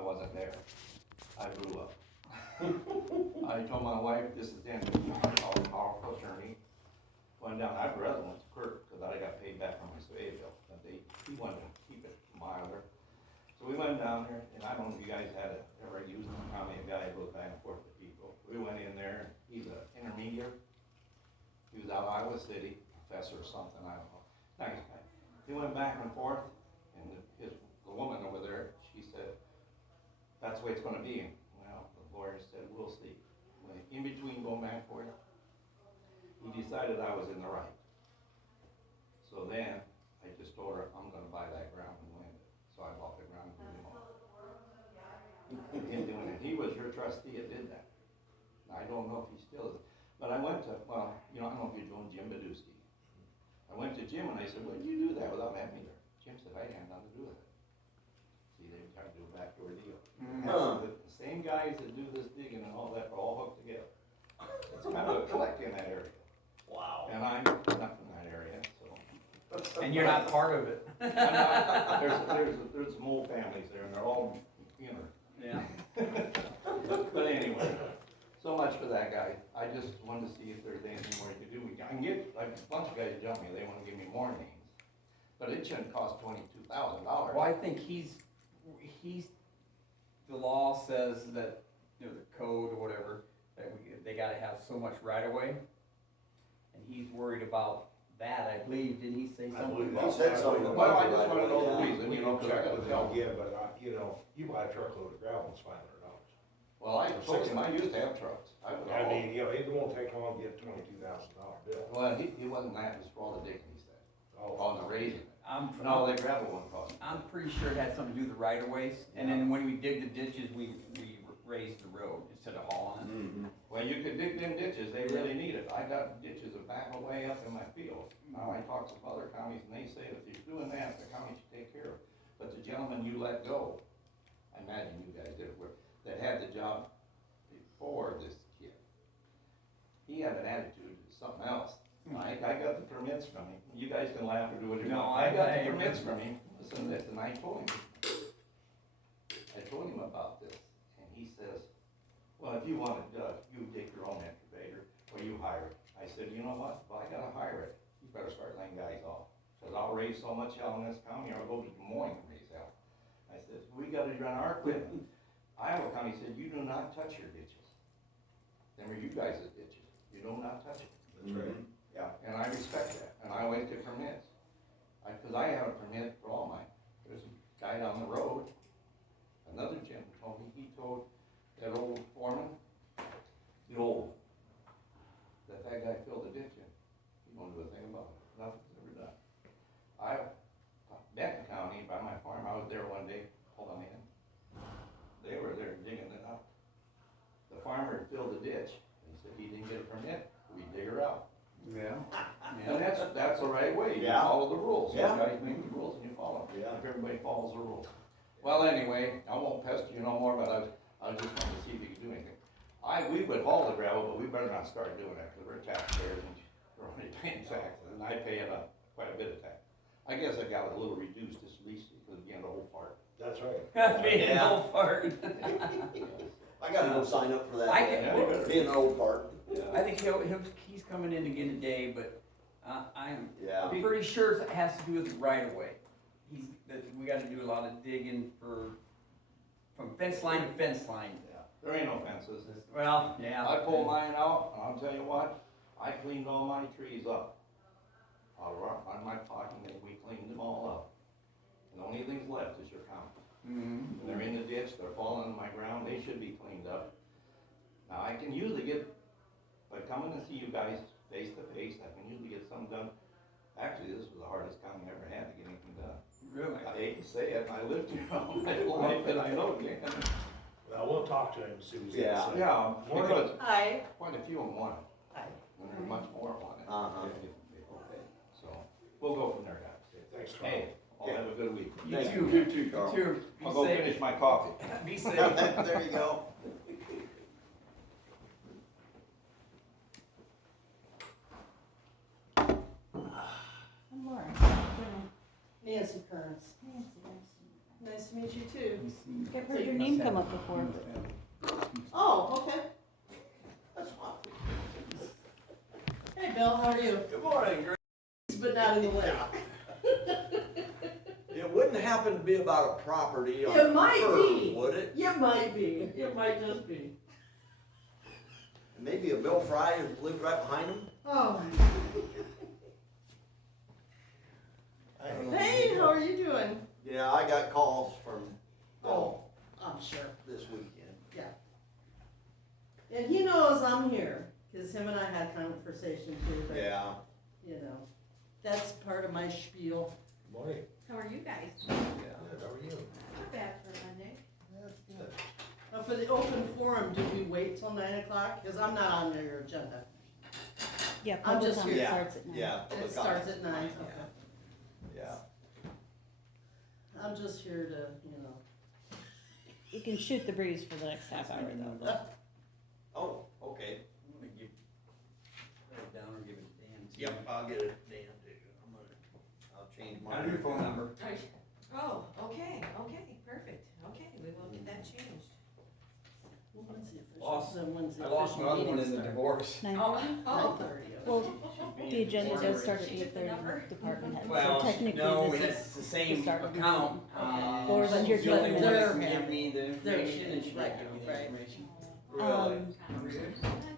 I wasn't there. I blew up. I told my wife, this is the end of the powerful attorney. Went down, I rather went to Kirk, cause I got paid back from my survey bill, but he wanted to keep it milder. So we went down there, and I don't know if you guys had ever used how many guys goes back and forth to people. We went in there, he's an intermediate. He was out of Iowa City, professor or something, I don't know. Nice guy. He went back and forth, and the woman over there, she said, that's the way it's gonna be. Well, the lawyer said, we'll see. When in between going back and forth, he decided I was in the right. So then, I just told her, I'm gonna buy that ground and land it. So I bought the ground and moved him doing it. He was your trustee that did that. I don't know if he still is. But I went to, well, I don't know if you're doing Jim Badusky. I went to Jim and I said, why did you do that without having me there? Jim said, I had nothing to do with it. See, they were trying to do a backdoor deal. The same guys that do this digging and all that are all hooked together. It's kind of a clique in that area. Wow. And I'm not from that area, so. And you're not part of it. There's some old families there and they're all, Yeah. But anyway, so much for that guy. I just wanted to see if there's anything more you could do. I can get, like, a bunch of guys jump me, they wanna give me more names. But it shouldn't cost $22,000. Well, I think the law says that, the code or whatever, that they gotta have so much right of way. And he's worried about that, I believe, didn't he say I something believe about he that? said something about Well, I that. just wanna know the reason, We don't 'cause I check gotta with tell them them. again, but you buy a truckload of gravel, it's $500. Well, I told him I used to have trucks. I mean, it won't take long to get a $22,000 bill. Well, he wasn't that, it was for all the digging, he said, all the raising. And all that gravel wouldn't cost. I'm pretty sure it had something to do with the right of ways, and then when we dig the ditches, we raised the road instead of hauling it. Mm-hmm. Well, you could dig them ditches, they really need it. I got ditches a back way up in my field. Now, I talked to some other counties and they say if you're doing that, the county should take care of it. But the gentleman you let go, I imagine you guys did, that had the job before this kid, he had an attitude, something else. I got the permits from him. You guys can laugh or do whatever you No, want. I got I- the permits from him, listen to this, and I told him about this, and he says, well, if you want it done, you dig your own excavator, or you hire it. I said, you know what, if I gotta hire it, you better start laying guys off, cause I'll raise so much hell in this county, or I'll go to Des Moines and raise hell. I said, we gotta run our equipment. Iowa County said, you do not touch your ditches. Them are you guys' ditches, you do not touch it. That's right. Yeah, and I respect that, and I always get permits. Cause I have a permit for all mine. There's a guy down the road, another gentleman told me, he told that old foreman, the old, that guy filled the ditch in. He won't do a thing about it, nothing's ever done. Benton County, by my farm, I was there one day, pulling in. They were there digging it up. The farmer filled the ditch, he said he didn't get a permit, we dig her out. Yeah. And that's the right way, you Yeah. follow the rules, you Yeah. guys make the rules and you follow them, Yeah. if everybody follows the rules. Well, anyway, I won't pester you no more, but I just wanted to see if you could do anything. We would haul the gravel, but we better not start doing that, because we're taxpayers and we're only paying taxes, and I pay quite a bit of tax. I guess I got a little reduced this lease because of being an old fart. That's right. Being an old fart. I gotta go sign up for that. I can- Yeah, you better. Being an old fart. I think he's coming in again today, but I'm Yeah. pretty sure it has to do with the right of way. We gotta do a lot of digging from fence line to fence line. There ain't no fences. Well, yeah. I pulled mine out, and I'll tell you what, I cleaned all my trees up. On my parking, and we cleaned them all up. And the only things left is your county. Mm-hmm. They're in the ditch, they're falling on my ground, they should be cleaned up. Now, I can usually get, by coming to see you guys face to face, I can usually get something done. Actually, this was the hardest county I ever had to get anything done. Really? I hate to say it, I lived here all my life, and I know it. Well, we'll talk to him and see what he Yeah. says. Yeah, because Hi. quite a few of them want it, Hi. and there's much more want it. Uh-huh. Okay, so, we'll go from there, guys. Okay, thanks, Carl. Hey, all have a good week. You Thank too. you too, Carl. You too. Be I'll go safe. finish my coffee. Be safe. There you go. I'm Lauren. Nancy Kearns. Nancy, nice to meet you. Nice to meet you too. I've heard your name come up before. Oh, okay. That's fine. Hey Bill, how are you? Good morning, Greg. But not in the way. It wouldn't happen to be about a property on It might curve, be. would it? It might be. It might just be. And maybe a Bill Fry who lived right behind him? Oh. Hey, how are you doing? Yeah, I got calls from Oh, I'm sure. this weekend. Yeah. And he knows I'm here, cause him and I had conversation too, but, Yeah. you know, that's part of my spiel. Morning. How are you guys? Yeah. Good, how are you? Not bad for Monday. That's good. For the open forum, did we wait till 9 o'clock? Cause I'm not on your agenda. Yeah, I'm public just comment here. Yeah, starts at 9. yeah. It starts at 9, okay. Yeah. I'm just here to, you know. You can shoot the breeze for the next half hour though. Oh, okay. I'm gonna give, write it down or give it to Dan. too. Yep, I'll get it, Dan, too. I'll change I mine. have your phone number. Oh, okay, perfect, okay, we will get that changed. Well, when's the official- Lost- then when's the I lost my official other one meeting in the start? divorce. 9:30? Oh, 9:30. Well, the agenda does start at She took the 8:30 number? with department head, so Well, technically no, this that's is the same start of the account. Or when you're She's the only doing one that their- can give me the information and she right, might give me the right. information. Really?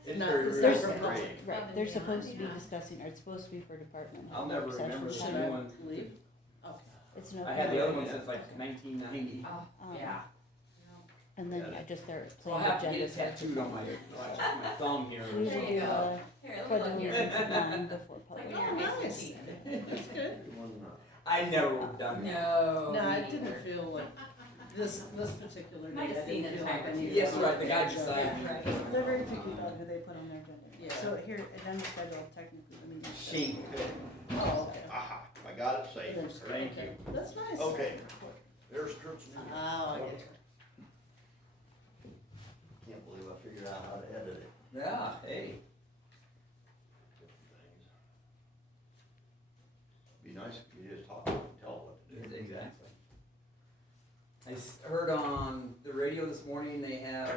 It's Not very the rare. separate Great. public. right. They're supposed to be discussing, or it's supposed to be for department head. I'll never work remember the session. new Should I one. leave? Okay. It's no. I had the other one since like 1990. Oh, Um, yeah. And then, yeah, just their So I'll plain have to get agenda it starts. tattooed on my thumb here. We usually do There you go. a Here, let me pledge look of here. allegiance at 9 before public. Like Oh, when you're nice. 15. That's good. I never would've done that. No. No, I me didn't neither. feel like, this particular Might day, have I seen didn't it feel like I time or needed. two. Yes, to right, the guy look at decided. it. Right. They're very picky about who they put on their agenda. Yeah. So here, agenda schedule, technically, the meeting. Shame. Oh, okay. Aha, I got it saved. Then just- Thank okay. you. That's nice. Okay, there's Kurt's new. Oh, I get you. Can't believe I figured out how to edit it. Yeah, hey. Different things. Be nice if you just talk and tell what to do. Exactly. I heard on the radio this morning, they have,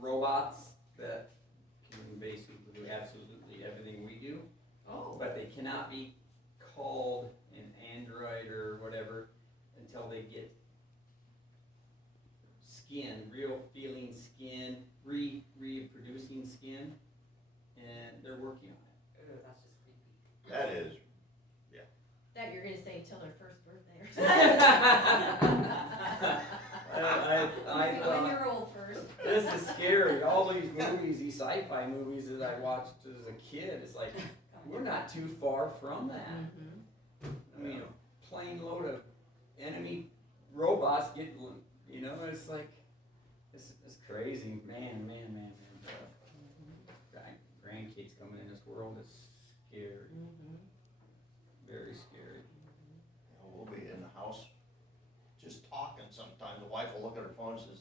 robots that can basically do absolutely everything we do, Oh, but they cannot be called in Android or whatever until they get skin, real feeling skin, reproducing skin, and they're working on it. ooh, that's just creepy. That is, That you're gonna say till their first birthday or something. I Maybe thought, 1 year old first. this is scary, all these movies, these sci-fi movies that I watched as a kid, it's like, we're not too far from that. Mhm. I mean, a plane load of enemy robots get, you know, it's like, it's crazy, man. Grandkids coming in this world is scary, very scary. we'll be in the house just talking sometimes. The wife will look at her phone and says,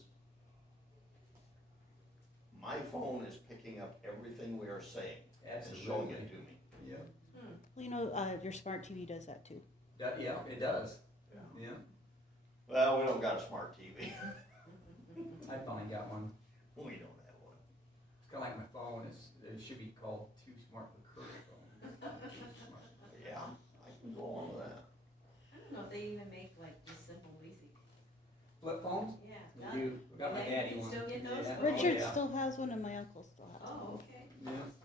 my phone is picking up everything we are saying. It's showing it to me. Yeah. Well, you know, your smart TV does that too. Yeah, it does. Yeah. Yeah. Well, we don't got a smart TV. I finally got one. We don't have one. It's kinda like my phone, it should be called Too Smart for Curry Phone. Yeah, I can go on with that. I don't know if they even make like just simple basic, Flip phones? yeah. They none? do. We got my Okay, daddy you one. still get those? Yeah. Richard Oh, yeah. still has one and my uncle still has one. Oh, okay.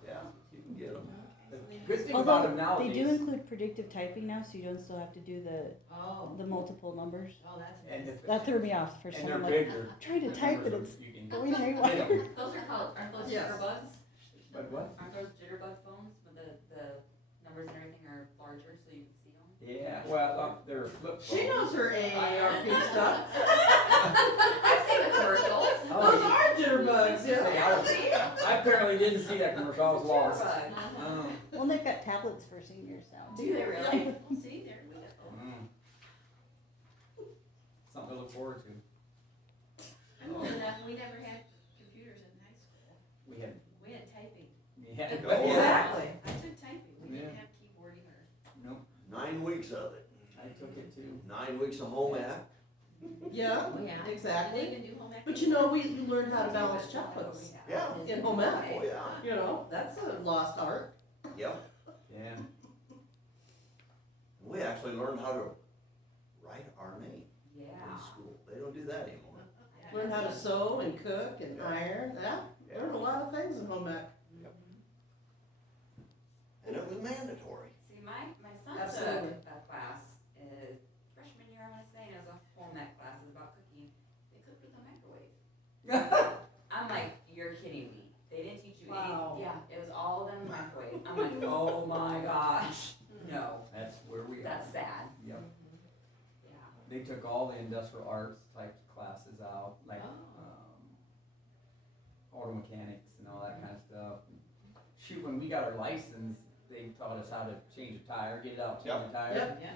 Yeah, you can get them. The Okay. good thing about Although, them they do nowadays, include predictive typing now, so you don't still have to do Oh, the multiple numbers. oh, that's and nice. if, That threw me off for and some, they're I'm like, bigger. I'm trying to The type, but numbers it's you can going hit haywire. 'em. Those are called, aren't those Yes. jitterbugs? But what? Aren't those jitterbug phones, but the numbers and everything are larger so you can see them? Yeah, well, they're flip phones. She knows her AARP stuff. I've seen the commercials. Those are jitterbugs, See, yeah. I apparently didn't see that commercial, I was lost. Jitterbug. Oh. Well, and they've got tablets for seniors now. Do they really? Well, see, there we go. Mm. Something to look forward to. I'm old enough, we never had computers in high school. We had, We had typing. yeah, Oh, Exactly. I took typing, we didn't Yeah. have keyboarding or. nope, 9 weeks of it. I took it too. 9 weeks of home ec. Yeah, Oh, yeah. exactly. Do they even do home ec? But you know, we learned how to balance checkbooks Yeah. in home ec. Oh, yeah. You know, that's a lost art. Yep. Yeah. We actually learned how to write our name in Yeah. school. They don't do that anymore. Learn how to sew and cook and iron, yeah. Learned a lot of things in home ec. And it was mandatory. See, my son Absolutely. took a class, freshman year, I wanna say, and it was a home ec class, it was about cooking. They cooked with a microwave. I'm like, you're kidding me. They didn't teach you any, Wow. yeah, it was all done in the microwave. I'm like, oh my gosh, no, That's where we are. that's sad. Yep. Yeah. They took all the industrial arts type classes out, like, auto mechanics and all that kind of stuff. Shoot, when we got our license, they taught us how to change a tire, get it out, change a tire. Yep. Yeah.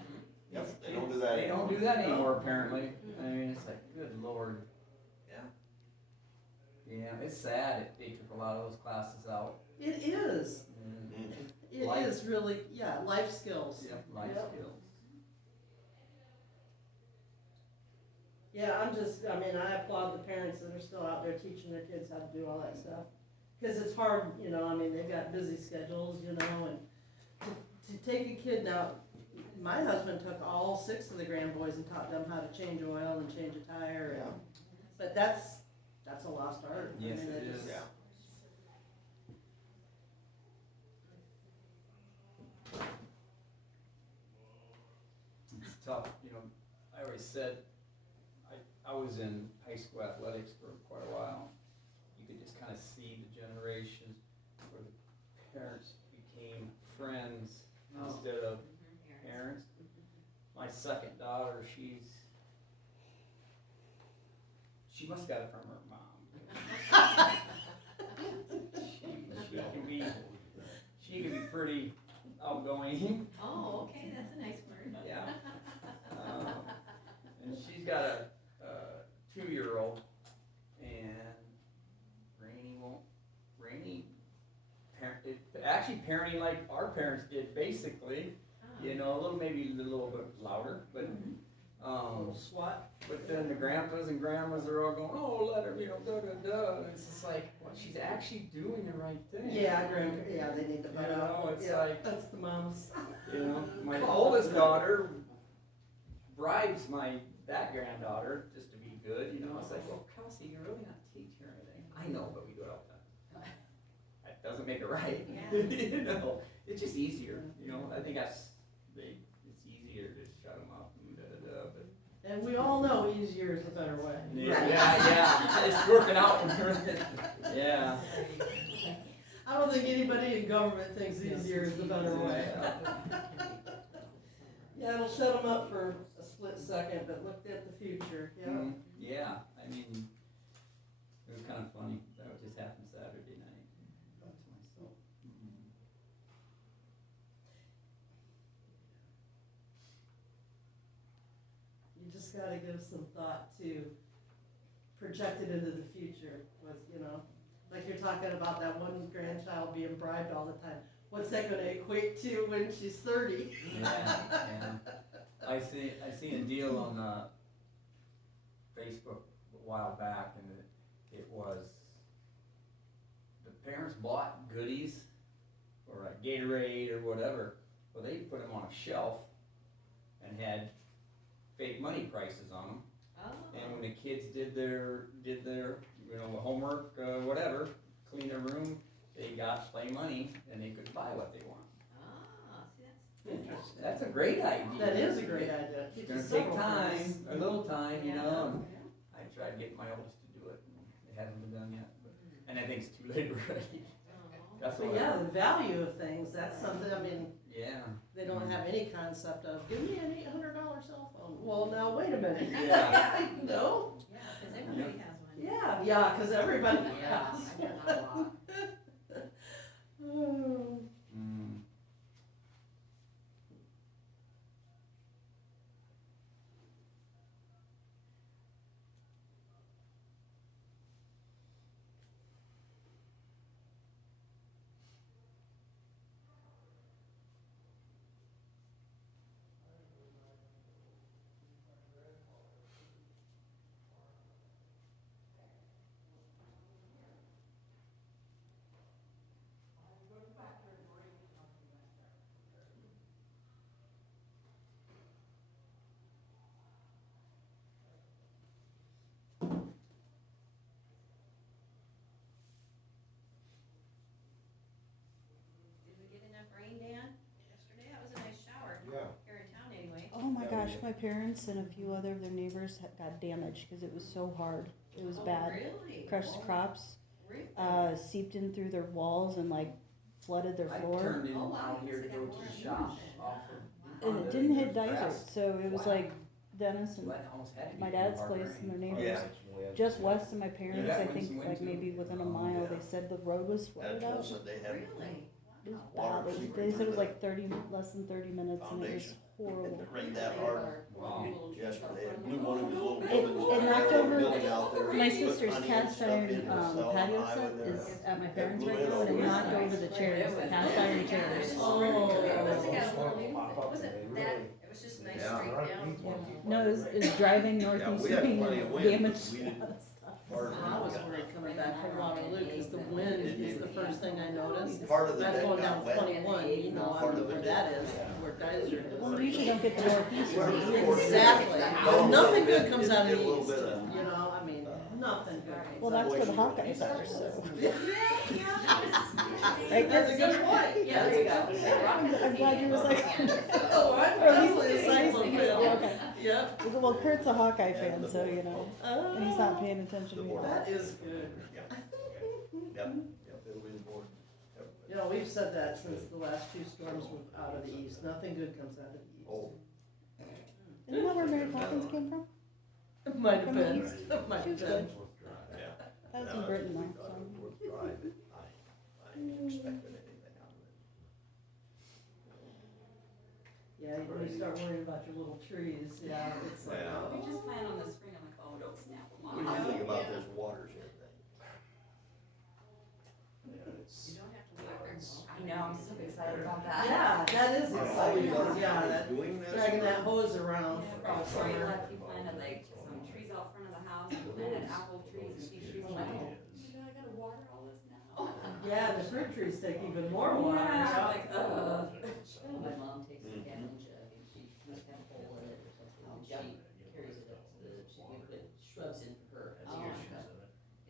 Yep, they don't do that They anymore. don't do that anymore, apparently. I mean, it's like, good lord. Yeah. Yeah, it's sad, they took a lot of those classes out. It is. Mm. It Life. is really, yeah, life skills. Yep, life Yep. skills. Yeah, I mean, I applaud the parents that are still out there teaching their kids how to do all that stuff. Cause it's hard, you know, I mean, they've got busy schedules, you know, and to take a kid now, my husband took all 6 of the grand boys and taught them how to change oil and change a tire, and, but that's a lost art. I Yes, mean, it it's- is. Yeah. It's tough, you know, I always said, I was in high school athletics for quite a while. You could just kind of see the generations where the parents became friends instead of parents. My second daughter, she must have got it from her mom. She can be pretty outgoing. Oh, okay, that's a nice word. Yeah. And she's got a 2-year-old, and actually parenting like our parents did, basically. You know, maybe a little bit louder, but Little SWAT. but then the grandpas and grandmas are all going, oh, let her, you know, da da da. And it's just like, well, she's actually doing the right thing. Yeah, yeah, they need to butt You out. know, it's Yeah, like- that's the moms. You know, my Call. oldest daughter bribes that granddaughter just to be good, you know. It's like, well, Kelsey, you're really not teaching her anything. I know, but we do it all the time. That doesn't make it right. Yeah. You know, it's just easier, you know. I think it's easier to shut them up and da da da, but. And we all know easier is the better way. Yeah, it's working out. Yeah. I don't think anybody in government thinks easier is the better way. Yeah, it'll shut them up for a split second, but look at the future, yeah. Yeah, I mean, it was kind of funny. That just happened Saturday night. I thought to myself, You just gotta give some thought to project it into the future with, you know, like you're talking about that one grandchild being bribed all the time. What's that gonna equate to when she's 30? yeah. I seen a deal on Facebook a while back, and it was the parents bought goodies or a Gatorade or whatever. Well, they put them on a shelf and had fake money prices on them. Oh. And when the kids did their you know, homework, whatever, clean their room, they got play money and they could buy what they want. Ah, see, that's Interesting. That's a great idea. That is a great idea. It's Teaches gonna take several time, things. a little time, you Yeah. know. And I tried to get my oldest to do it, and it hasn't been done yet. And I think it's too late already. That's But what. yeah, the value of things, that's something, I mean, Yeah. they don't have any concept of, give me an $800 cell phone. Well, now, wait a minute. Yeah. No? Yeah, cause everybody has one. Yeah, cause everybody Yeah, has. I hear that a lot. Oh. Mm. my parents and a few other of their neighbors got damaged because it was so hard. It was Oh, bad. Really? Crushed Oh, crops, really? seeped in through their walls and like flooded their I floor. turned in Oh, wow, out here to they go got to more the shop information. off of. And it didn't hit Dysart, so it was Wow. like Dennis and Well, that almost had to be my from dad's hard place rain. and their Oh, neighbors. yeah. just west of my parents. Yeah, I winds- think winds like too. maybe within a mile. They said the road was flooded Angela out. said they had Really? It was water bad. seeping They said it was through like 30, less than 30 minutes, and it was foundation. horrible. It rained that hard Wow. yesterday, it blew one of his little It buildings. knocked that little over building out there, My put sister's honey and cast stuff iron in to sell on patio the highway set there. is at my It parents' blew right it now, and it over. knocked over the chairs, the cast iron chairs. Oh. It must have got a little, Pop up it wasn't and that, really- it was just nice Yeah. straight down. No, it was driving Yeah, northeast we had Maine plenty of and wind, damaged we a didn't- lot of stuff. Hard I was got worried nothing. coming back from Waterloo, cause the wind is the first thing I noticed. Part of the That's deck going got down wet. 21, you know, I Part don't of know the where that deck. is, where Dysart Well, is. we usually don't get the northeast. Whoever wind. reported it. Exactly, No, nothing it- good comes it out of did a the little east, bit of- you know, I mean, nothing good. comes Well, out that's of where the the Hawkeyes are, so. Right, that's a good point. Yeah, there you go. I'm glad you recycled. Oh, I'm Or at least totally the cycling Yeah, fan. okay. Yep. Well, Kurt's a Hawkeye fan, so you know, and he's not paying attention to me. That is good. Yep, it'll be the board. You know, we've said that since the last two storms were out of the east, nothing good comes out of the east. Oh, Isn't that where Mary Poppins came from? It might have From the been, east. it might She have was been. yeah. That was No, in Britain though, I so. would drive it. I ain't expecting anything out of it. Yeah, when you start worrying about your little trees, yeah, it's like, Yeah. We oh. just plan on the spring, I'm like, oh, don't snap them What do you off. think about this watershed thing? You don't have to wait. I know, I'm so excited about that. Yeah, that is exciting, Are yeah, that, doing this? dragging that hose around Yeah, all before we summer. left, we planted like some trees out front of the house, and planted apple trees and peach trees, I'm like, oh my god, I gotta water all this now. Yeah, the fruit trees take even more water. Yeah, I'm like, ugh. My mom takes a gallon jug and she must have a hole in it or something, and she carries it up to the, we put shrubs in for her.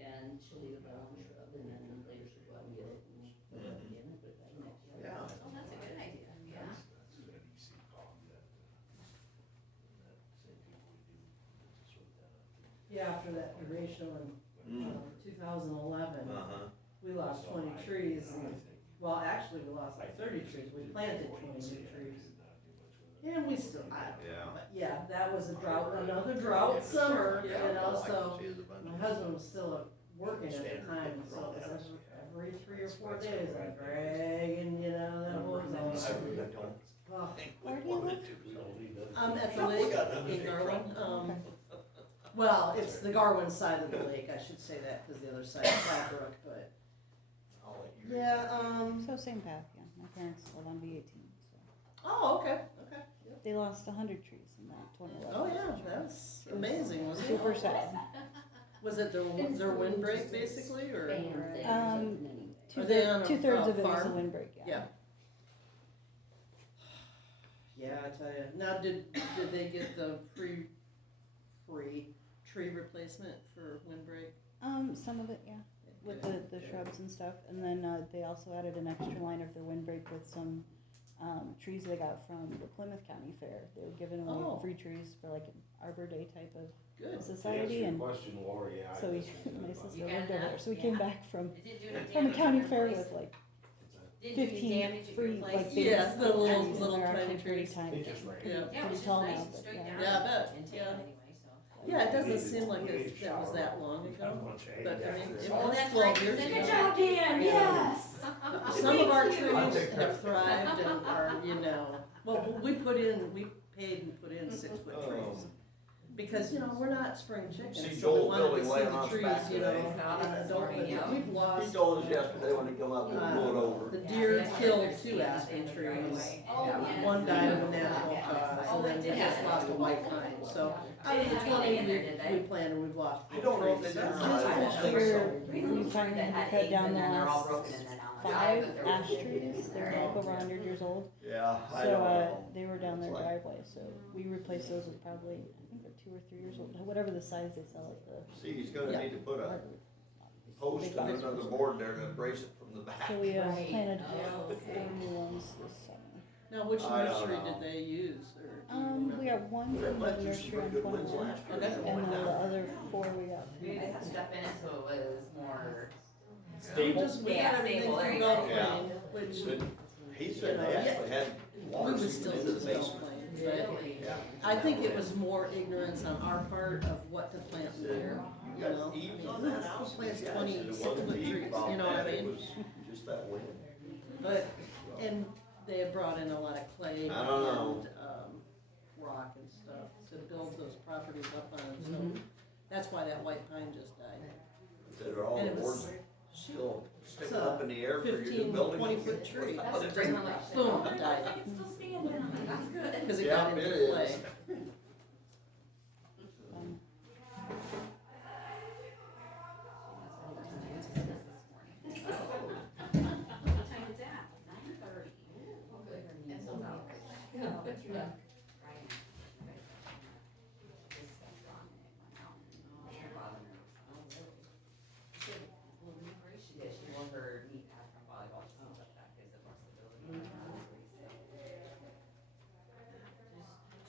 And she'll leave it there on the shrub, and then later she'll go out and get it and put it up again and put it back next year. Yeah. Oh, that's a good idea, yeah. Yeah, after that derecho in, 2011, Uh-huh. we lost 20 trees, and, well, actually, we lost like 30 trees, we planted 20 new trees. And we still, Yeah. but yeah, that was a drought, another drought summer, you know, All I can so see is a bunch my of- husband was still working at the time, so it was every 3 or 4 days, I'm dragging, you know, that hose I on. really don't Oh, think Where we do you wanted live? to. I'm at the lake in Garland, well, it's the Garwin side of the lake, I should say that, cause the other side is Flatbrook, but, I'll let you read yeah, So same path, yeah. My parents live on B18, so. oh, okay, okay. They lost 100 trees in that 2011. Oh, yeah, that's amazing, wasn't it? Super sad. Was it their windbreak basically, or? Band thing or something anyway. Are they on a, Two-thirds of it was a farm? windbreak, yeah. Yeah. Yeah, I tell you. Now, did they get the free tree replacement for windbreak? Some of it, yeah, with the shrubs and stuff. And then, they also added an extra line of their windbreak with some, trees they got from the Plymouth County Fair. They were giving away Oh. free trees for like an Arbor Day type of Good. society, and Question, Laura, yeah. so we, my sister lived over there, so we came back from It didn't do any the damage county at your fair place? with like Didn't do any 15 damage at your free, place? like baby Yes, the little- trees, and little they're tiny actually pretty trees. tiny, It just rained. Yeah. Yeah, it pretty was just tall nice now, and but straight yeah. down. Yeah, I bet, And tail yeah. anyway, so. Yeah, it doesn't seem like that was that long ago, but I mean, it Oh, was that's 12 right, years you ago. said Good job, Dan, yes! Some of our trees have thrived and are, you know, well, we paid and put in 6-foot Oh. trees. Because, you know, we're not spring chickens, See so Joel we wanted to Billy see laying the on his trees, back you know, today. and don't, we've He lost, told us yesterday when he come up, we'll blow it over. the deer killed 2 aspen trees. Oh, yes. One died of a natural cause, and then we just lost a white pine, so out of the 20 we planted, we've lost. I don't know if trees. they It's did. just I a don't think sugar- we finally That had cut eggs down and the then they're all last broken and then I'm like, 5 ash trees. They're like over 100 years old. Yeah, I So, don't know. they were down their It's like- driveway, so we replaced those with probably, I think they're 2 or 3 years old, whatever the size they sell at the. See, he's gonna Yeah. need to put a hardwood. post and another board there to brace it from the back. So we Right. planted Oh, 4 new ones this summer. Now, which I don't nursery know. did they use, or do you We remember? got one Red from the went through some nursery pretty on good wins Quinlan, last year. Okay. and then the other 4 we got from Maybe they had Hudson. stuff in it, so it was more. Stable. Just, we Yeah, got everything stable, there from you go. Gulf Plain, which, But he said they actually had we water would seeping still into the use Gulf basement. Plain, but Really? Yeah. I think it was more ignorance on our part of what to plant there, you know? Eaves on that house? Plants Yeah, 26 it wasn't foot deep trees, about you know what I that, it mean? was just that wind. But, and they had brought in a lot of clay I don't know. and, rock and stuff to build those properties up on, so Mm-hmm. that's why that white pine just died. That all And the it was boards still sticking a up in the air for your new 15, building. 20-foot tree. That's It the bring just, them like, boom, oh, died. it's still standing, I'm like, that's good. Cause it Yeah, got it into is. clay. What time is that? 9:30. Hopefully her knee pulls out. Yeah. Right. Just stepped on it, went out and her father knows. She did, she wore her knee pad from volleyball, she knows that gives it flexibility. How did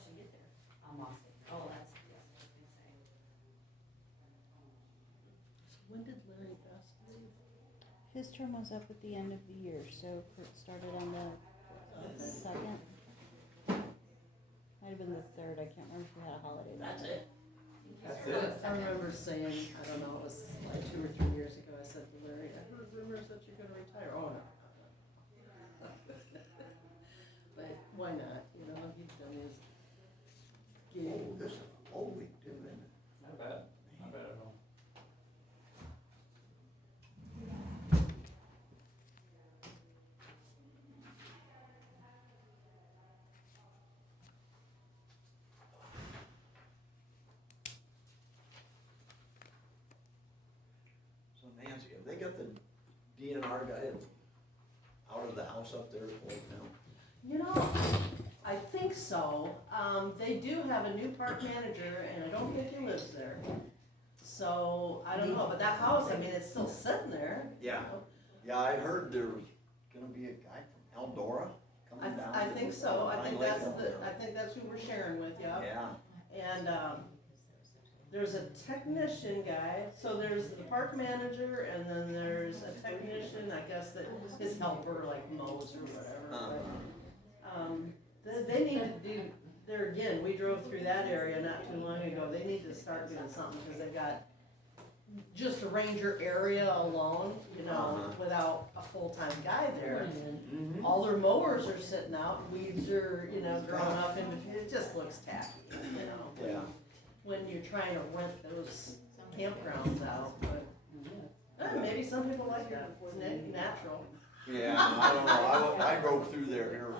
she get there? Lost it. Oh, that's, yes, I was gonna say. When did Larry Best leave? His term was up at the end of the year, so Kurt started on the second. Might have been the third, I can't remember if we had a holiday. that That's day. it. That's it. I remember saying, I don't know, it was like 2 or 3 years ago, I said to Larry, I heard rumors that you're gonna retire. Oh, no. But why not, you know, he's done his gig. Oh, this is a whole week too, isn't it? Not bad, not bad at all. So Nancy, have they got the DNR guy out of the house up there right now? You know, I think so. They do have a new park manager, and I don't think he lives there. So, I don't know, but that house, I mean, it's still sitting there. Yeah. Yeah, I heard there was gonna be a guy from Eldora coming down. I think so. I Pine think Lake that's up the, there. I think that's who we're sharing with, yeah. Yeah. And, there's a technician guy, so there's the park manager, and then there's a technician, I guess, that his helper, like mows or whatever. But, they need to do, there again, we drove through that area not too long ago, they need to start doing something, cause they've got just a ranger area alone, you know, without a full-time guy there. Mhm. All their mowers are sitting out, weeds are, you know, growing up in between, it just looks tacky, you know? Yeah. When you're trying to rent those campgrounds out, but, maybe some people like that, it's natural. Yeah, I don't know, I drove through there here,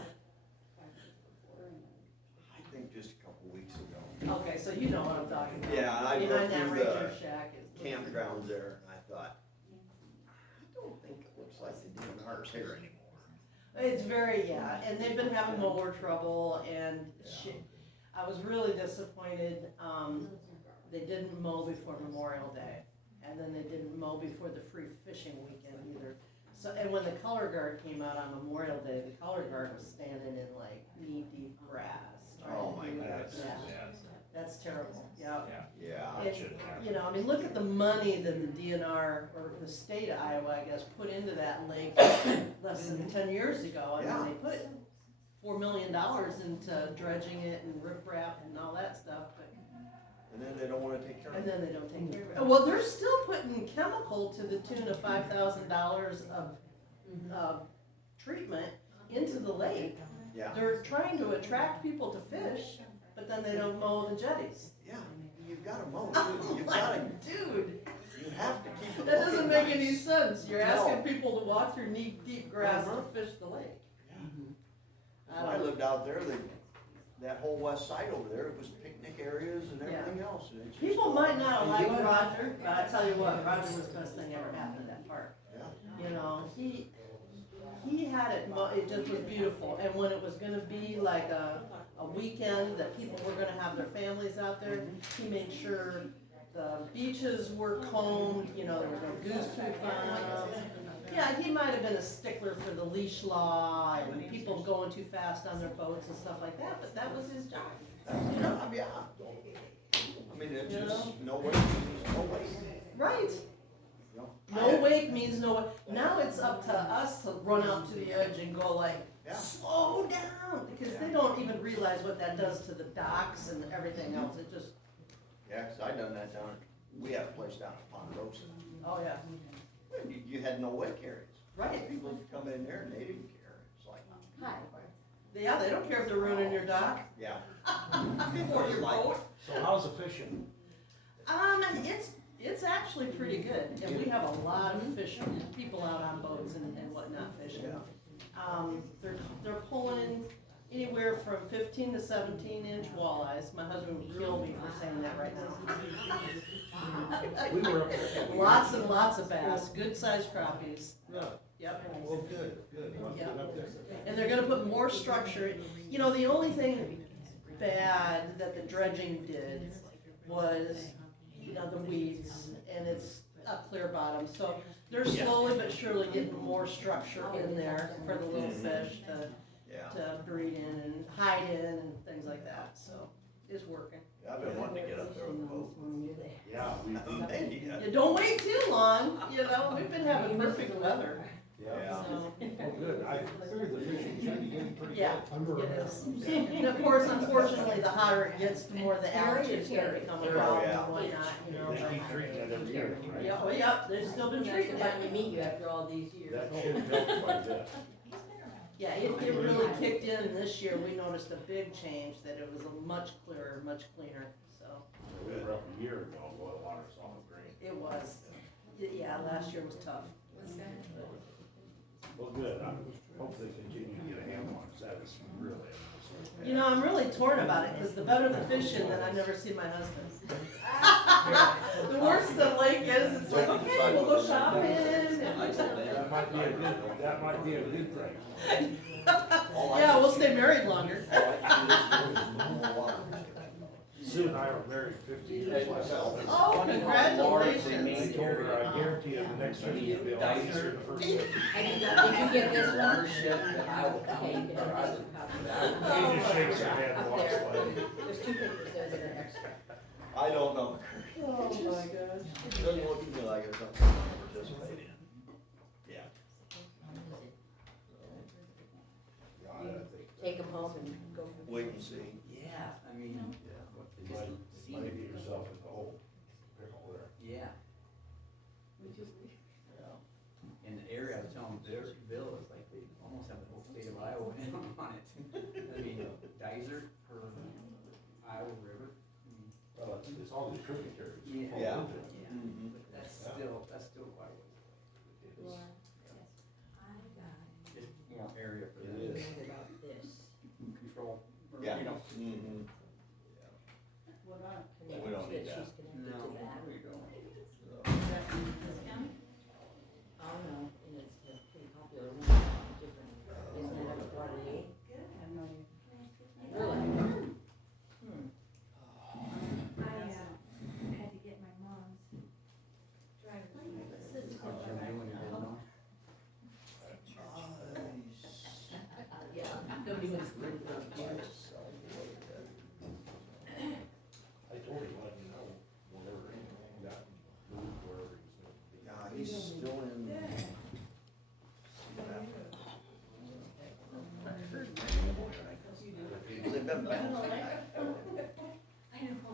I think just a couple weeks ago. Okay, so you know what I'm talking about. Yeah, and I drove Behind that through ranger the shack is. campgrounds there, and I thought, I don't think it looks like the DNR's here anymore. It's very, yeah, and they've been having mower trouble, and I was really disappointed, they didn't mow before Memorial Day, and then they didn't mow before the free fishing weekend either. So, and when the color guard came out on Memorial Day, the color guard was standing in like knee-deep grass. trying Oh to my do it. goodness. Yeah, that's terrible, yeah. Yeah. It- you know, I mean, look at the money that the DNR, or the state of Iowa, I guess, put into that lake less than 10 years ago. I Yeah. mean, they put $4 million into dredging it and riprap and all that stuff, but, And then they don't wanna take care of and it. then they don't take care of it. Well, they're still putting chemical to the tune of $5,000 of treatment into the lake. Yeah, They're trying to attract people to fish, but then they don't mow the jetties. yeah, you've gotta mow, I'm you've gotta, like, dude, you have to keep it that doesn't looking make nice. any sense. You're No. asking people to walk through knee-deep grass Uh-huh. to fish the lake. When I lived out there, that whole west side over there, it was picnic areas and Yeah. everything else. and it's just- People might not like Roger, but I tell you what, Roger was the best thing ever happened at that park. Yeah. You know, he had it, it just was beautiful, and when it was gonna be like a weekend that people were gonna have their families out there, he made sure the beaches were combed, you know, there was no goose poop on them. Yeah, he might have been a stickler for the leash law and people going too fast on their boats and stuff like that, but that was his job. Yeah. I mean, it's just, no way, no way. Right. You know, No wake means no way. Now it's up to us to run out to the edge and go like, Yeah. slow down, because they don't even realize what that does to the docks and everything else. It just, Yeah, 'cause I done that down, we have a place down in Ponderosa. oh yeah, You had no wake areas. right. People would come in there and they didn't care. It's like, Hi. Yeah, they don't care if they're ruining your dock. yeah. Or your boat. So how's the fishing? It's actually pretty good, and we have a lot of fishing, people out on boats and whatnot fishing. They're pulling anywhere from 15 to 17-inch walleyes. My husband would kill me for saying that right now. We were up there. Lots and lots of bass, good sized crappies. Yeah, Yep. well, good, we'll have to get up there. And they're gonna put more structure. You know, the only thing bad that the dredging did was, you know, the weeds, and it's a clear bottom. So they're slowly but surely getting more structure in there for the little fish Yeah. to breed in and hide in and things like that, so it's working. I've been wanting to get up there with the boat. Yeah, Maybe, yeah. You don't wait too long, you know, we've been having perfect weather, yeah. so. Oh, good, I figured the fishing should be getting pretty good. Yeah, it is. And of course, unfortunately, the hotter it gets, the more the algae start becoming a problem yeah. and whatnot, you know. They keep treating that every year, right? Yeah, oh, yeah, they've still been treating it. Finally meet you after all these years. That should help quite a bit. Yeah, it really kicked in this year. We noticed a big change, that it was a much clearer, much cleaner, so We were up a year ago, boil water, soft green. it was. Yeah, last year was tough. Well, good, I hope they continue to get a handle on it, that is really. You know, I'm really torn about it, because the better the fishing, then I never see my husband. The worse the lake is, it's like, okay, we'll go shopping. That might be a good thing. Yeah, we'll stay married longer. Sue and I were married 15 years myself. Oh, I congratulations. told her, I guarantee you the next trip will be on the first day. Did you get this one? Okay, you She just shakes her head and walks away. There's two papers there that are extra. I don't know. Oh, my gosh. It doesn't look to me like it's something to participate in. Yeah. Yeah, I think Take them home and go from there. Wait and see. Yeah, I mean, you might get yourself in the hole pickle there. yeah. In the area, I was telling Bill, it's like they almost have the whole state of Iowa in on it. I mean, Dizer for Iowa River. Well, it's all these tributaries. Yeah. Yeah. Yeah, Mhm. but that's still quite a ways. Laura, Just more area for It them is. what about this? to control, or, Yeah. you know. Mm-hmm. Yeah, We don't need that that. she's connected No, to that. we don't. Oh, no, and it's a pretty popular one, different, isn't it, like Waterloo? Really? Hmm. had to get my mom's driver's license. How's Jim doing, you guys know? Yeah, nobody was really good. I told him, let me know, whenever he got moved, wherever he's gonna be. Yeah, he's still in. They've been bouncing back. I know.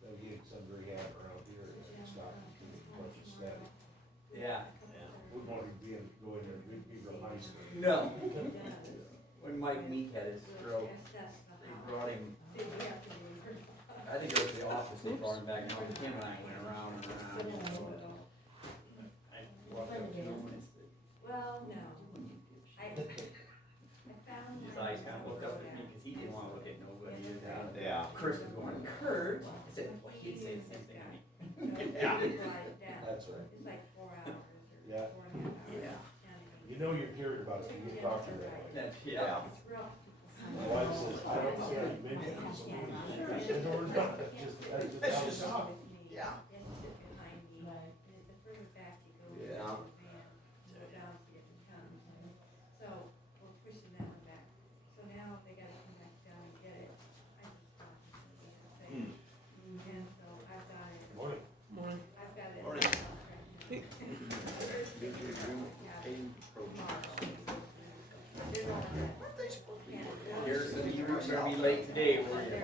Then getting some rehab around here, it's not much of steady. Yeah. We won't even be in, go in there, we'd be real nice. No. When Mike Meek had his stroke, they brought him, I think it was the office, they brought him back, and Kim and I went around and around. I walked up to him and said, Well, no, I found. his eyes kind of looked up at me, because he didn't want to look at nobody. Yeah. Chris was going, Kurt, I said, well, he'd say the same thing to me. Yeah. That's right. It's like 4 hours or Yeah. 4.5 hours. Yeah. You know you're caring about it, you talk to her that way. That's, Yeah. It's real. My wife says, I don't see how you mention this. I said, no, we're not, that's just how it's Yeah. You have to sit behind me, and the further back you go, the Yeah. van, the day where you